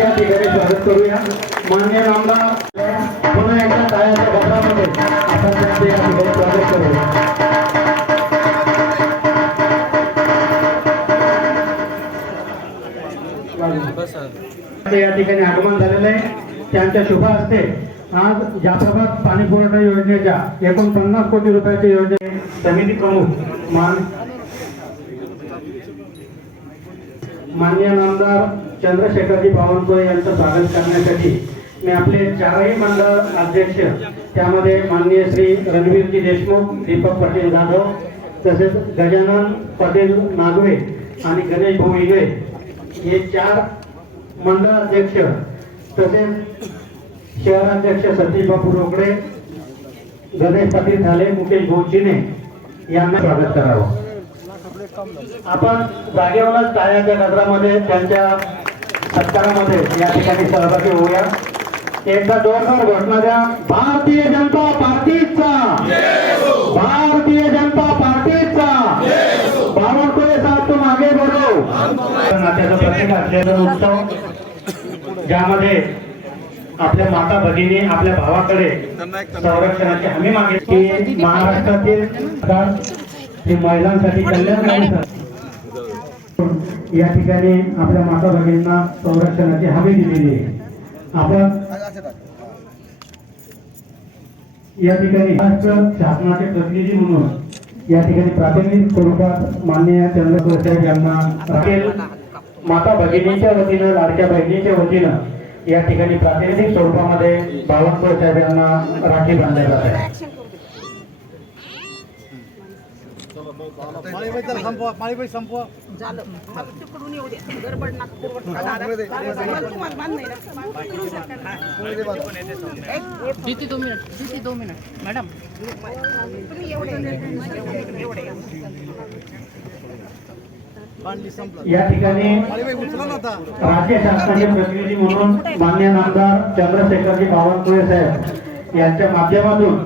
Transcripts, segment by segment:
या ठिकाणी स्वागत करूया. मान्य नामदार पुन्हा एकदा टाळ्याच्या गजरामध्ये आपण त्यांचे या ठिकाणी स्वागत करूया. या ठिकाणी आगमन झालेलं आहे. त्यांच्या शुभ असते आज जाफराबाद पाणी पुरवठा योजनेच्या एकोणपन्नास कोटी रुपयाच्या योजने समिती प्रमुख मान मान्य आमदार चंद्रशेखरजी बावनकुळे यांचं स्वागत करण्यासाठी मी आपले चारही मंडळ अध्यक्ष त्यामध्ये माननीय श्री रणवीरजी देशमुख दीपक पाटील जाधव तसेच गजानन पाटील नागवे आणि गणेश भाऊ हे चार मंडळ अध्यक्ष तसेच शहराध्यक्ष सतीश बापू रोकडे गणेश पाटील झाले मुकेश भोचिने यांना स्वागत करावं. आपण जागेवरच टाळ्याच्या गजरामध्ये त्यांच्या सत्कारामध्ये या ठिकाणी सहभागी होऊया. एकदा जोरदार घोषणा द्या भारतीय जनता पार्टीचा. भारतीय जनता पार्टीचा. बावनकुळे साहेब तू मागे बोलो नात्याचं प्रतीक असलेला उत्सव ज्यामध्ये आपल्या माता भगिनी आपल्या भावाकडे संरक्षणाची हमी मागितली. की महाराष्ट्रातील महिलांसाठी कल्याणकारी या ठिकाणी आपल्या माता भगिनींना संरक्षणाची हमी दिलेली आहे. आपण या ठिकाणी महाराष्ट्र शासनाचे प्रतिनिधी म्हणून या ठिकाणी प्रातिनिधिक स्वरूपात माननीय चंद्रपूर साहेब यांना माता भगिनीच्या वतीनं लाडक्या बहिणीच्या वतीनं या ठिकाणी प्रातिनिधिक स्वरूपामध्ये बावनकुळे साहेब यांना राखी बांधल्या जात आहे. माळीबाई त्याला संपवा माळीबाई संपवा. झालं. मला तिकडून येऊ द्या गडबड नागपूर तुम्हाला बांध नाही ना. तिकडून सरकार. एक- दीदी दो मिनट. दीदी दो मिनट. मैडम. तुम्ही एवढे एवढे बांधली संपलं. या ठिकाणी राज्य शासनाचे प्रतिनिधी म्हणून मान्य नामदार चंद्रशेखरजी बावनकुळे साहेब यांच्या माध्यमातून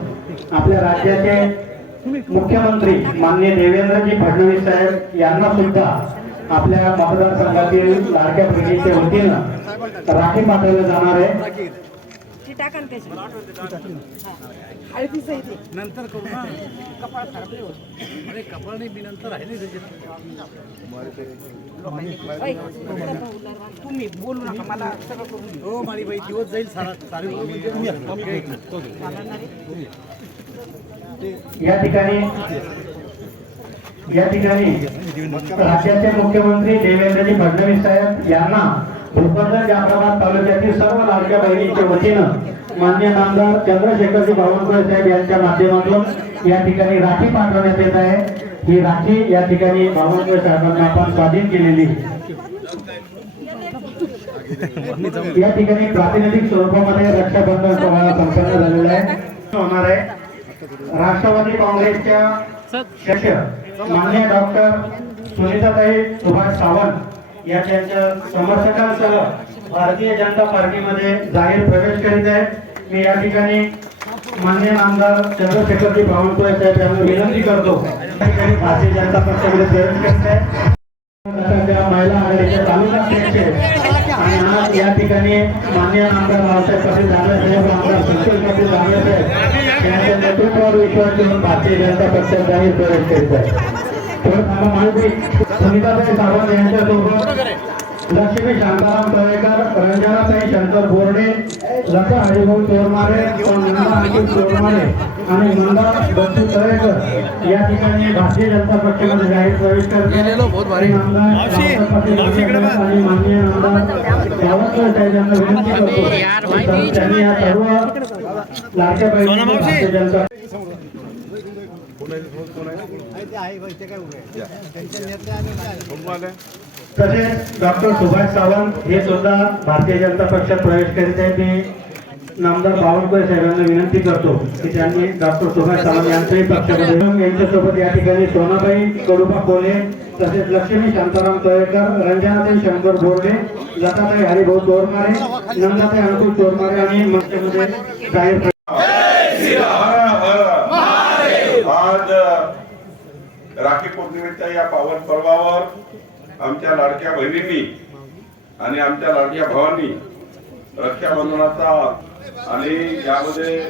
आपल्या राज्याचे मुख्यमंत्री माननीय देवेंद्रजी फडणवीस साहेब यांना सुद्धा आपल्या मतदारसंघातील लाडक्या बहिणीच्या वतीनं राखी पाठवलं जाणार आहे. नंतर करू ना. कपाळ खराब अरे कपाळ नाही मी नंतर आहे नाही ऐ, तुम्ही बोलू नका मला सगळं करून देऊ. हो माळीबाई दिवस जाईल सारा सारे या ठिकाणी या ठिकाणी राज्याचे मुख्यमंत्री देवेंद्रजी फडणवीस साहेब यांना भोकरदन जाफराबाद तालुक्यातील सर्व लाडक्या बहिणींच्या वतीनं मान्य नामदार चंद्रशेखरजी बावनकुळे साहेब यांच्या माध्यमातून या ठिकाणी राखी पाठवण्यात येत आहे. ही राखी या ठिकाणी बावनकुळे साहेबांना आपण स्वाधीन केलेली. या ठिकाणी प्रातिनिधिक स्वरूपामध्ये रक्षाबंधन सोहळा संपन्न झालेला आहे. होणार आहे. राष्ट्रवादी काँग्रेसच्या शिष्य माननीय डॉक्टर सुनीताताई सुभाष सावंत या त्यांच्या समर्थकांसह भारतीय जनता पार्टीमध्ये जाहीर प्रवेश करीत आहेत मी या ठिकाणी मान्य आमदार चंद्रशेखरजी बावनकुळे साहेब यांना विनंती करतो भारतीय जनता पक्षामध्ये प्रवेश करीत आहेत गटाच्या महिला आघाडीच्या तालुका अध्यक्ष. आणि आज या ठिकाणी मान्य आमदार रावसाहेब पाटील दादासाहेब आमदार सुशील पाटील दादासाहेब यांच्या नेतृत्वावर विश्वास ठेवून भारतीय जनता पक्षात जाहीर प्रवेश करीत आहे तर थांबा माहिती सुनीताताई सावंत यांच्यासोबत लक्ष्मी शांताराम तळेकर रंजनाताई शंकर बोर्डे लता हरिभाऊ चोरमारे नंदा अंकित चोरमारे आणि मंदा बच्चू तळेकर या ठिकाणी भारतीय जनता पक्षामध्ये जाहीर प्रवेश करते आणि माननीय आमदार सावंतराव साहेब यांना विनंती करतो. त्यांनी या सर्व लाडक्या भारतीय जनता तसेच डॉक्टर सुभाष सावंत हे सुद्धा भारतीय जनता पक्षात प्रवेश करीत आहेत. मी नामदार बावनकुळे साहेबांना विनंती करतो की त्यांनी डॉक्टर सुभाष सावंत यांच्याही पक्षामध्ये यांच्यासोबत या ठिकाणी सोनाबाई कडुबा कोले तसेच लक्ष्मी शांताराम तळेकर रंजनाताई शंकर बोर्डे लताताई हरिभाऊ चोरमारे नंदाताई अंकुश चोरमारे आणि मंचामध्ये जाहीर आज राखी पौर्णिमेच्या या पावन पर्वावर आमच्या लाडक्या बहिणींनी आणि आमच्या लाडक्या भावांनी रक्षाबंधनाचा आणि यामध्ये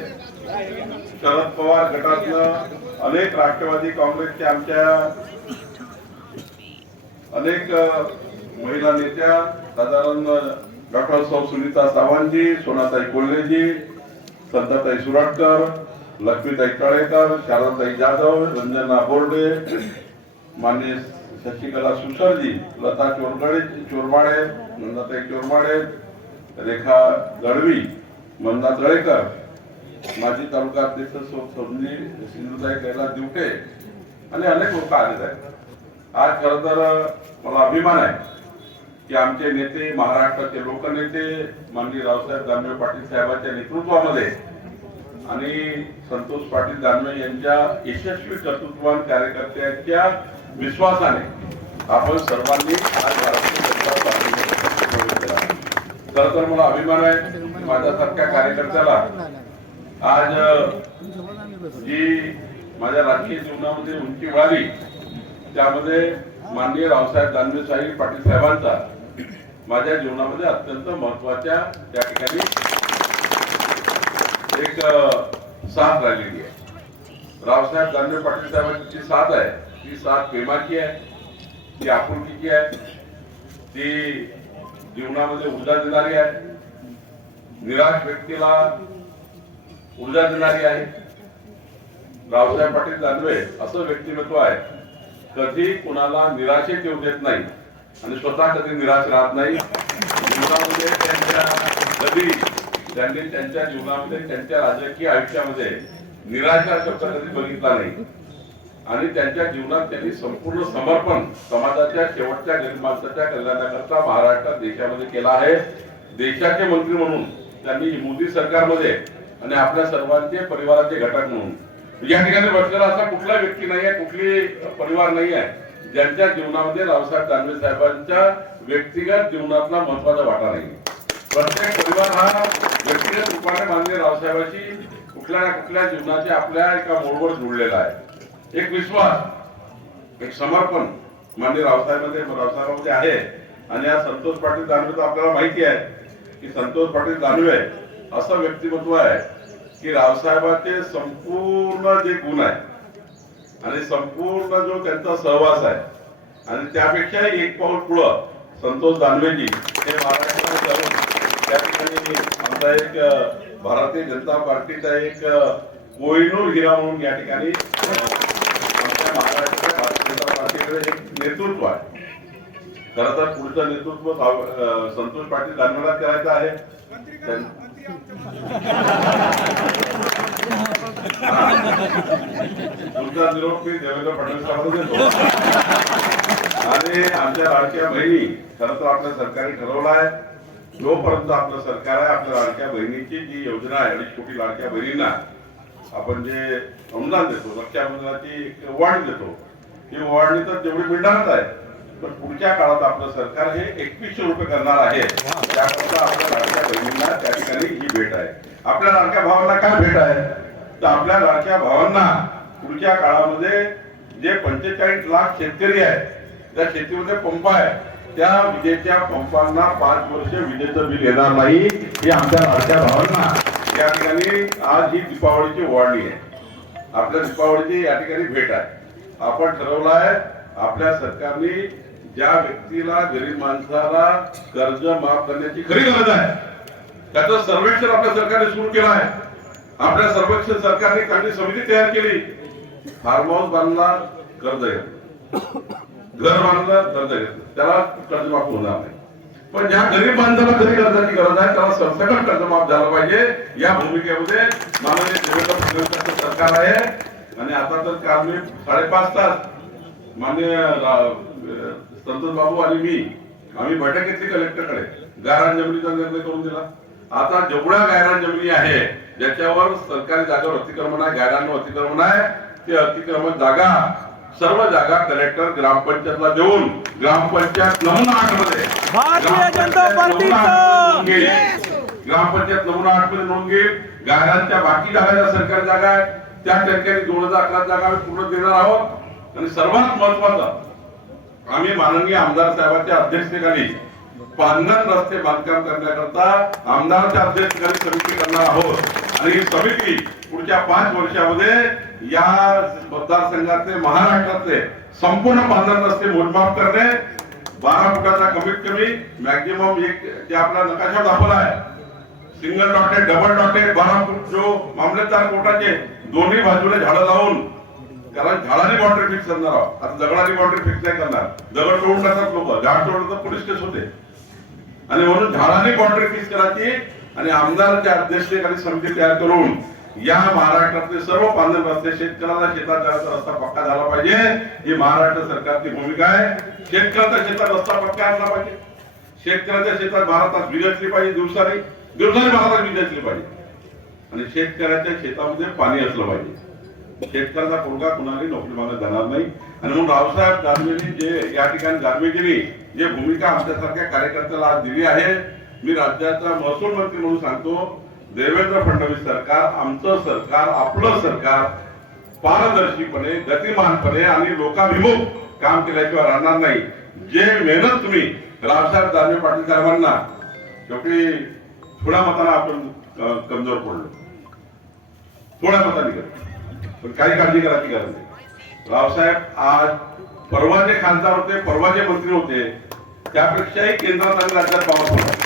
शरद पवार गटातनं अनेक राष्ट्रवादी काँग्रेसचे आमच्या अनेक महिला नेत्या साधारण डॉक्टर सौ सुनीता सावंतजी सोनाताई कोल्हेजी संताताई सुराटकर लक्ष्मीताई कळेकर शारदाताई जाधव रंजना बोर्डे मान्य शशिकला सुसरजी लता चोरगडे चोरमाळे नंदाताई चोरमाळे रेखा गडवी मंदा तळेकर माजी तालुका अध्यक्ष सोमजी सिंधुताई कैलास दिवटे आणि अनेक लोक आलेले आहेत. आज खर तर मला अभिमान आहे की आमचे नेते महाराष्ट्राचे लोकनेते माननीय रावसाहेब दानवे पाटील साहेबांच्या नेतृत्वामध्ये आणि संतोष पाटील दानवे यांच्या यशस्वी कर्तृत्व कार्यकर्त्यांच्या विश्वासाने आपण सर्वांनी आज भारतीय जनता तर मला अभिमान आहे माझ्यासारख्या कार्यकर्त्याला आज जी माझ्या राजकीय जीवनामध्ये उंची मिळाली त्यामध्ये माननीय रावसाहेब दानवे साहेब पाटील साहेबांचा माझ्या जीवनामध्ये अत्यंत महत्त्वाच्या त्या ठिकाणी एक साथ राहिलेली आहे. रावसाहेब दानवे पाटील साहेबांची जी साथ आहे ती साथ प्रेमाची आहे ती आपुलकीची आहे ती जीवनामध्ये ऊर्जा देणारी आहे निराश व्यक्तीला ऊर्जा देणारी आहे. रावसाहेब पाटील दानवे असं व्यक्तिमत्व आहे. कधी कुणाला निराशेत येऊ देत नाही आणि स्वतः कधी निराश राहत नाही. जीवनामध्ये त्यांनी त्यांच्या जीवनामध्ये त्यांच्या राजकीय आयुष्यामध्ये निराशा शब्द कधी बघितला नाही. आणि त्यांच्या जीवनात त्यांनी संपूर्ण समर्पण समाजाच्या शेवटच्या गरीब माणसाच्या कल्याणाकरता महाराष्ट्रात देशामध्ये केला आहे. देशाचे मंत्री म्हणून त्यांनी मोदी सरकारमध्ये आणि आपल्या सर्वांचे परिवाराचे घटक म्हणून. या ठिकाणी बसलेला असा कुठला व्यक्ती नाही आहे कुठली परिवार नाही आहे ज्यांच्या जीवनामध्ये रावसाहेब दानवे साहेबांच्या व्यक्तिगत जीवनातला महत्त्वाचा वाटा नाही. प्रत्येक परिवार हा व्यक्तिगत रूपाने माननीय रावसाहेबांशी कुठल्या ना कुठल्या जीवनाचे आपल्या एका मोडवर जुळलेला आहे. एक विश्वास एक समर्पण माननीय रावसाहेबांमध्ये रावसाहेबांमध्ये आहे. आणि या संतोष पाटील दानवे तर आपल्याला माहिती आहे की संतोष पाटील दानवे असं व्यक्तिमत्व आहे की रावसाहेबांचे संपूर्ण जे गुण आहे आणि संपूर्ण जो त्यांचा सहवास आहे आणि त्यापेक्षा एक पाऊल पुढं संतोष दानवेजी हे महाराष्ट्रात त्या ठिकाणी आमचा एक भारतीय जनता पार्टीचा एक कोहिनूर हिरा म्हणून या ठिकाणी आमच्या महाराष्ट्राच्या भारतीय जनता पार्टीकडे एक नेतृत्व आहे. खर तर पुढचं नेतृत्व संतोष पाटील दानवेला करायचं आहे. त्यां- तुमचा निरोप मी देवेंद्र फडणवीस देतो. आणि आमच्या लाडक्या बहिणी खरं तर आपल्या सरकारने ठरवलं आहे. जोपर्यंत आपलं सरकार आहे आपल्या लाडक्या बहिणीची जी योजना आहे अडीच कोटी लाडक्या बहिणींना आपण जे अनुदान देतो रक्षाबंधनाची एक वाढ देतो ही वाढणी तर तेवढी मिळणारच आहे. पण पुढच्या काळात आपलं सरकार हे एकवीसशे रुपये करणार आहे. त्याकरता आपल्या लाडक्या बहिणींना त्या ठिकाणी ही भेट आहे. आपल्या लाडक्या भावांना काय भेट आहे? तर आपल्या लाडक्या भावांना पुढच्या काळामध्ये जे पंचेचाळीस लाख शेतकरी आहेत त्या शेतीमध्ये पंप आहे. त्या विजेच्या पंपांना पाच वर्ष विजेचं बिल येणार नाही हे आमच्या लाडक्या भावांना. या ठिकाणी आज ही दीपावलीची वाढली आहे. आपल्या दीपावलीची या ठिकाणी भेट आहे. आपण ठरवलं आहे आपल्या सरकारने ज्या व्यक्तीला गरीब माणसाला कर्ज माफ करण्याची खरी गरज आहे त्याचं सर्वेक्षण आपल्या सरकारने सुरू केलं आहे. आपल्या सर्वेक्षण सरकारने काही समिती तयार केली. फार्म हाऊस बांधला कर्ज घेतलं घर बांधलं कर्ज घेतलं त्याला कर्जमाफ होणार नाही. पण ज्या गरीब माणसाला कधी कर्जाची गरज आहे त्याला सरसकट कर्जमाफ झाला पाहिजे. या भूमिकेमध्ये माननीय देवेंद्र फडणवीसांचं सरकार आहे. आणि आता तर काल मी साडेपाच तास मान्य संतोष बाबू आणि मी आम्ही बैठक घेतली कलेक्टरकडे. गायरान जमिनीचा निर्णय करून दिला. आता जेवढ्या गायरान जमिनी आहे ज्याच्यावर सरकारी जागेवर अतिक्रमण आहे गायरान अतिक्रमण आहे ते अतिक्रमण जागा सर्व जागा कलेक्टर ग्रामपंचायतला देऊन ग्रामपंचायत नमुना आठमध्ये भारतीय जनता पार्टीचं. ग्रामपंचायत नमुना आठमध्ये नोंद घेईल. गायरांच्या बाकी जागा ज्या सरकारी जागा आहेत. त्या ठिकाणी दोन हजार अकरा जागा आम्ही पूर्ण देणार आहोत. आणि सर्वात महत्वाचं आम्ही माननीय आमदार साहेबांच्या अध्यक्षतेखाली पांढरण रस्ते बांधकाम करण्याकरता आमदाराच्या अध्यक्षतेखाली समिती करणार आहोत. आणि ही समिती पुढच्या पाच वर्षामध्ये या मतदारसंघातले महाराष्ट्रातले संपूर्ण पांढरण रस्ते मोजमाप करणे बारा फुटाचा कमीत कमी मॅक्झिमम एक जे आपला नकाशा दाखवला आहे. सिंगल डॉटेड डबल डॉटेड बारा फूट जो मामलेदार कोर्टाचे दोन्ही बाजूला झाडं लावून. कारण झाडाने बाउंड्री फिक्स करणार आहोत. आता दगडाने बाउंड्री फिक्स नाही करणार. दगड तोडून टाकतात लोक. झाड तोडलं तर पोलीस केस होते. आणि म्हणून झाडाने बाउंड्री फिक्स करायची आणि आमदाराच्या अध्यक्षतेखाली समिती तयार करून या महाराष्ट्रातले सर्व पांढरे रस्ते शेतकऱ्याला शेतात जायचा रस्ता पक्का झाला पाहिजे. ही महाराष्ट्र सरकारची भूमिका आहे. शेतकऱ्याच्या शेतात रस्ता पक्का आणला पाहिजे. शेतकऱ्याच्या शेतात भारतात वीज पाहिजे दिवसाने. दिवसाने भारतात वीज पाहिजे. आणि शेतकऱ्याच्या शेतामध्ये पाणी असलं पाहिजे. शेतकऱ्याचा पोरगा कुणालाही नोकरी मागत जाणार नाही. आणि म्हणून रावसाहेब दानवेनी जे या ठिकाणी दानवेजींनी जे भूमिका आमच्यासारख्या कार्यकर्त्याला आज दिली आहे मी राज्याचा महसूल मंत्री म्हणून सांगतो देवेंद्र फडणवीस सरकार आमचं सरकार आपलं सरकार पारदर्शीपणे गतिमानपणे आणि लोकाभिमुख काम केल्याशिवाय राहणार नाही. जे मेहनत तुम्ही रावसाहेब दानवे पाटील साहेबांना शेवटी थोड्या मताला आपण कमजोर पडलो. थोड्या मताने गेलो पण काही काळजी करायची गरज नाही. रावसाहेब आज परवा जे खासदार होते परवा जे मंत्री होते त्यापेक्षाही केंद्रात आणि राज्यात पाऊस होता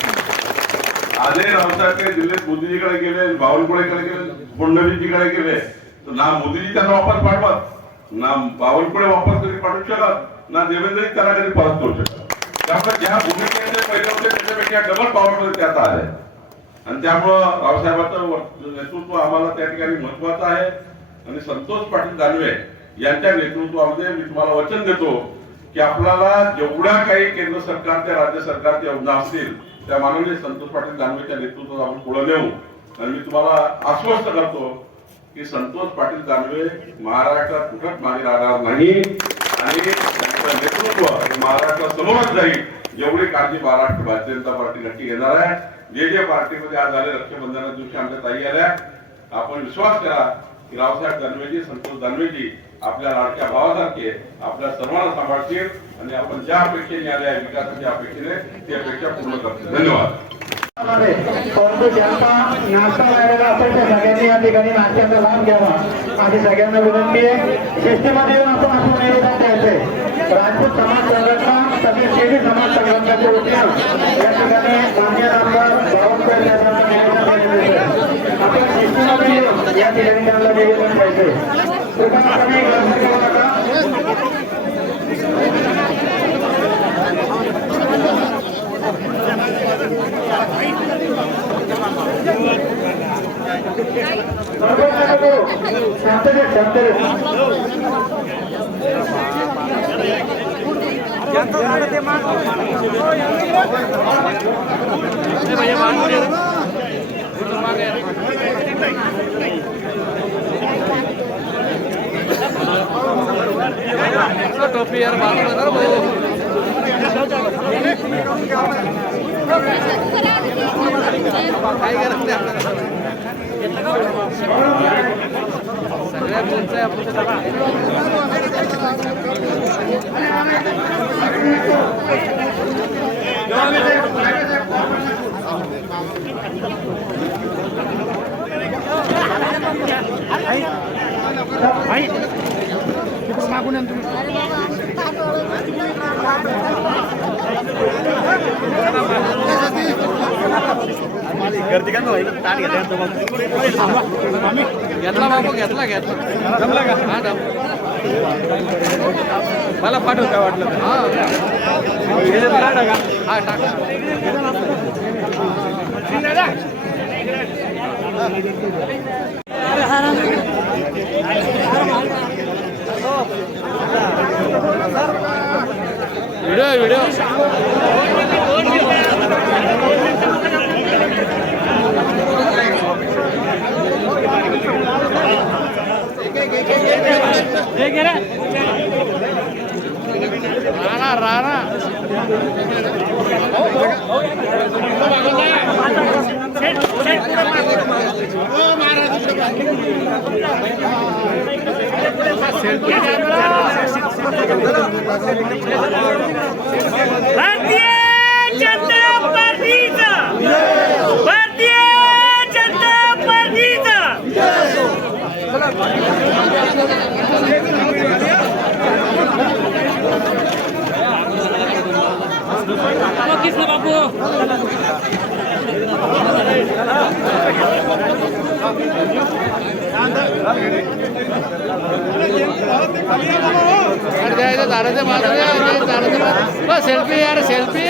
आले रावसाहेब काही दिले मोदीजीकडे गेले बावनकुळेकडे गेले फडणवीसजीकडे गेले. तर ना मोदीजी त्यांना वापस पाठवत ना बावनकुळे वापस कधी पाठवू शकत ना देवेंद्रजी त्यांना कधी परत करू शकत. त्यामुळे ज्या भूमिकेचे पहिले होते त्याच्यापेक्षा डबल पॉवर त्यात आले. आणि त्यामुळं रावसाहेबांचं नेतृत्व आम्हाला त्या ठिकाणी महत्वाचं आहे. आणि संतोष पाटील दानवे यांच्या नेतृत्वामध्ये मी तुम्हाला वचन देतो की आपल्याला जेवढ्या काही केंद्र सरकारच्या राज्य सरकारच्या योजना असतील त्या माननीय संतोष पाटील दानवेच्या नेतृत्वात आपण पुढे नेऊ. आणि मी तुम्हाला आश्वस्त करतो की संतोष पाटील दानवे महाराष्ट्रात कुठंच मागे राहणार नाही. आणि त्यांचं नेतृत्व महाराष्ट्रात महाराष्ट्रासमोरच जाईल एवढी काळजी महाराष्ट्र भारतीय जनता पार्टी नक्की घेणार आहे. जे जे पार्टीमध्ये आज आले रक्षाबंधना दिवशी आमच्या ताई आल्या. आपण विश्वास करा की रावसाहेब दानवेजी संतोष दानवेजी आपल्या लाडक्या भावासारखे आपल्या सर्वांना सांभाळतील आणि आपण ज्या अपेक्षेने आल्या आहे विकासाच्या अपेक्षेने ती अपेक्षा पूर्ण करतो. धन्यवाद. परंतु ज्यांचा नाश्ता मिळालेला असेल त्या सगळ्यांनी या ठिकाणी नाश्त्याचा लाभ घ्यावा. माझी सगळ्यांना विनंती आहे शिस्तीमध्ये येऊन आपण असं निवेदन द्यायचंय. राजपूत समाज संघटना तसेच शेती समाज संघटनाच्या वतीनं या ठिकाणी मान्य आमदार बावनकुळे साहेबांना निवेदन द्यायचं आपण शिस्तीमध्ये येऊन या ठिकाणी त्यांना निवेदन द्यायचंय. भैया गर्दी करू नका शांततेत शांततेत टोपी आपल्याला सगळ्यात तुमचं आहे आपण घेतला बाबू घेतला घेतला. जमला का? हा जम मला पाठव काय वाटलं हा. हा टाका. వీడియో వీడియో రానా రానా ఓ మహారాజు भारतीय जनता पार्टीचा भारतीय जनता पार्टीचा किसने बापू हट जाएगा तारे से बात हो जाए तारे से बात बस सेल्फी यार सेल्फी